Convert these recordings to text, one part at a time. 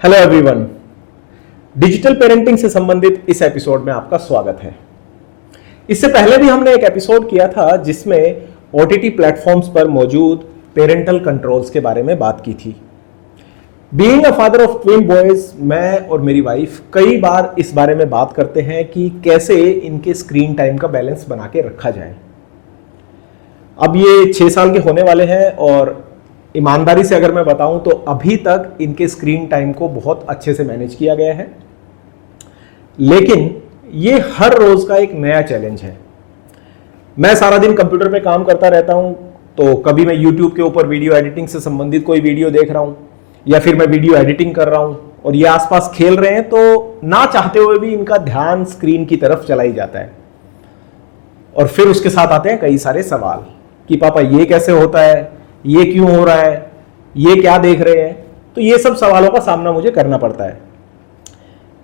Hello everyone, digital parenting से संबंधित इस एपिसोड में आपका स्वागत है। इससे पहले भी हमने एक एपिसोड किया था जिसमें ओटीटी प्लेटफॉर्म्स पर मौजूद पेरेंटल कंट्रोल्स के बारे में बात की थी। Being a father of twin boys, मैं और मेरी वाइफ कई बार इस बारे में बात करते हैं कि कैसे इनके स्क्रीन टाइम का बैलेंस बना के रखा जाए। अब ये 6 साल के होने वाले हैं और ईमानदारी से अगर मैं बताऊं तो अभी तक इनके स्क्रीन टाइम को बहुत अच्छे से मैनेज किया गया है, लेकिन ये हर रोज का एक नया चैलेंज है। मैं सारा दिन कंप्यूटर पे काम करता रहता हूं, तो कभी मैं यूट्यूब के ऊपर वीडियो एडिटिंग से संबंधित कोई वीडियो देख रहा हूं या फिर मैं वीडियो एडिटिंग कर रहा हूं और ये आसपास खेल रहे हैं, तो ना चाहते हुए भी इनका ध्यान स्क्रीन की तरफ चला ही जाता है। और फिर उसके साथ आते हैं कई सारे सवाल कि पापा ये कैसे होता है, ये क्यों हो रहा है, ये क्या देख रहे हैं। तो ये सब सवालों का सामना मुझे करना पड़ता है।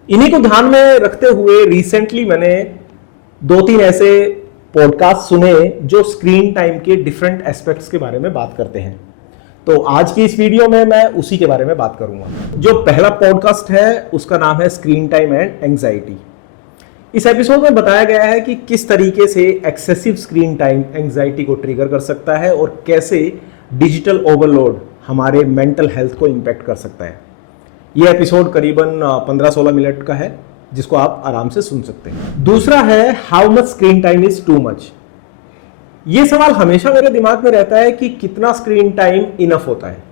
इन्हीं को ध्यान में रखते हुए रिसेंटली मैंने 2-3 ऐसे पॉडकास्ट सुने जो स्क्रीन टाइम के डिफरेंट एस्पेक्ट्स के बारे में बात करते हैं। तो आज की इस वीडियो में मैं उसी के बारे में बात करूंगा। जो पहला पॉडकास्ट है उसका नाम है स्क्रीन टाइम एंड एंजाइटी। इस एपिसोड में बताया गया है कि किस तरीके से एक्सेसिव स्क्रीन टाइम एंजाइटी को ट्रिगर कर सकता है और कैसे डिजिटल ओवरलोड हमारे मेंटल हेल्थ को इंपैक्ट कर सकता है। यह एपिसोड करीबन 15-16 मिनट का है, जिसको आप आराम से सुन सकते हैं। दूसरा है how much screen time is too much. यह सवाल हमेशा मेरे दिमाग में रहता है कि कितना स्क्रीन टाइम इनफ होता है।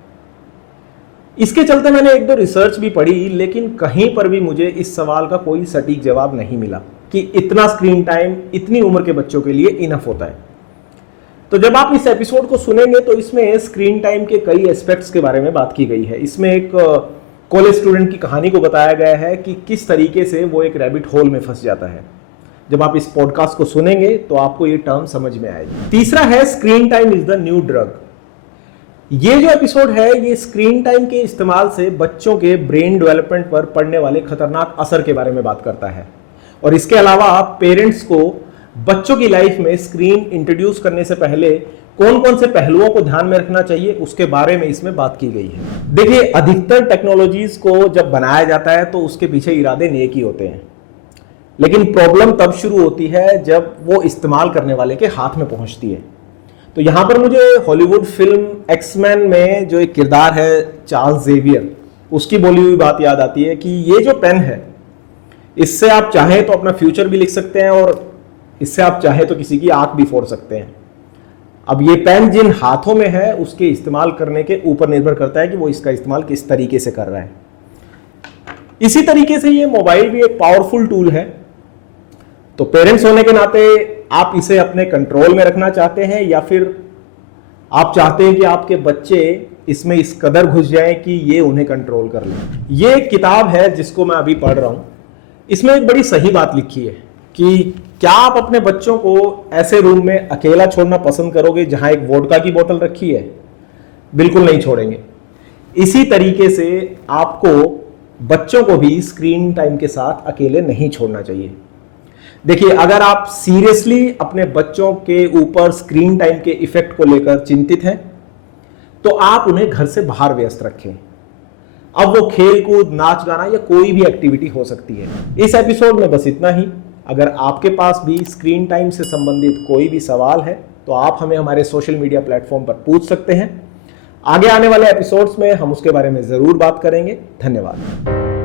इसके चलते मैंने 1-2 रिसर्च भी पढ़ी, लेकिन कहीं पर भी मुझे इस सवाल का कोई सटीक जवाब नहीं मिला कि इतना स्क्रीन टाइम इतनी उम्र के बच्चों के लिए इनफ होता है। तो जब आप इस एपिसोड को सुनेंगे तो इसमें स्क्रीन टाइम के कई एस्पेक्ट्स के बारे में बात की गई है। इसमें एक कॉलेज स्टूडेंट की कहानी को बताया गया है कि किस तरीके से वो एक रैबिट होल में फंस जाता है। जब आप इस पॉडकास्ट को सुनेंगे तो आपको ये टर्म समझ में आएगी। तीसरा है screen time is the new drug. ये जो एपिसोड है ये स्क्रीन टाइम के इस्तेमाल से बच्चों के ब्रेन डेवलपमेंट पर पड़ने वाले खतरनाक असर के बारे में बात करता है। और इसके अलावा पेरेंट्स को बच्चों की लाइफ में स्क्रीन इंट्रोड्यूस करने से पहले कौन कौन से पहलुओं को ध्यान में रखना चाहिए उसके बारे में इसमें बात की गई है। देखिए, अधिकतर टेक्नोलॉजीज को जब बनाया जाता है तो उसके पीछे इरादे नेक ही होते हैं, लेकिन प्रॉब्लम तब शुरू होती है जब वो इस्तेमाल करने वाले के हाथ में पहुंचती है। तो यहां पर मुझे हॉलीवुड फिल्म एक्समैन में जो एक किरदार है चार्ल्स जेवियर, उसकी बोली हुई बात याद आती है कि ये जो पेन है इससे आप चाहें तो अपना फ्यूचर भी लिख सकते हैं और इससे आप चाहें तो किसी की आंख भी फोड़ सकते हैं। अब ये पेन जिन हाथों में है उसके इस्तेमाल करने के ऊपर निर्भर करता है कि वो इसका इस्तेमाल किस तरीके से कर रहा है। इसी तरीके से ये मोबाइल भी एक पावरफुल टूल है। तो पेरेंट्स होने के नाते आप इसे अपने कंट्रोल में रखना चाहते हैं या फिर आप चाहते हैं कि आपके बच्चे इसमें इस कदर घुस जाएं कि ये उन्हें कंट्रोल कर ले। ये एक किताब है जिसको मैं अभी पढ़ रहा हूं। इसमें एक बड़ी सही बात लिखी है कि क्या आप अपने बच्चों को ऐसे रूम में अकेला छोड़ना पसंद करोगे जहां एक वोडका की बोतल रखी है? बिल्कुल नहीं छोड़ेंगे। इसी तरीके से आपको बच्चों को भी स्क्रीन टाइम के साथ अकेले नहीं छोड़ना चाहिए। देखिए, अगर आप सीरियसली अपने बच्चों के ऊपर स्क्रीन टाइम के इफेक्ट को लेकर चिंतित हैं तो आप उन्हें घर से बाहर व्यस्त रखें। अब वो खेल कूद, नाच गाना या कोई भी एक्टिविटी हो सकती है। इस एपिसोड में बस इतना ही। अगर आपके पास भी स्क्रीन टाइम से संबंधित कोई भी सवाल है तो आप हमें हमारे सोशल मीडिया प्लेटफॉर्म पर पूछ सकते हैं। आगे आने वाले एपिसोड्स में हम उसके बारे में जरूर बात करेंगे। धन्यवाद।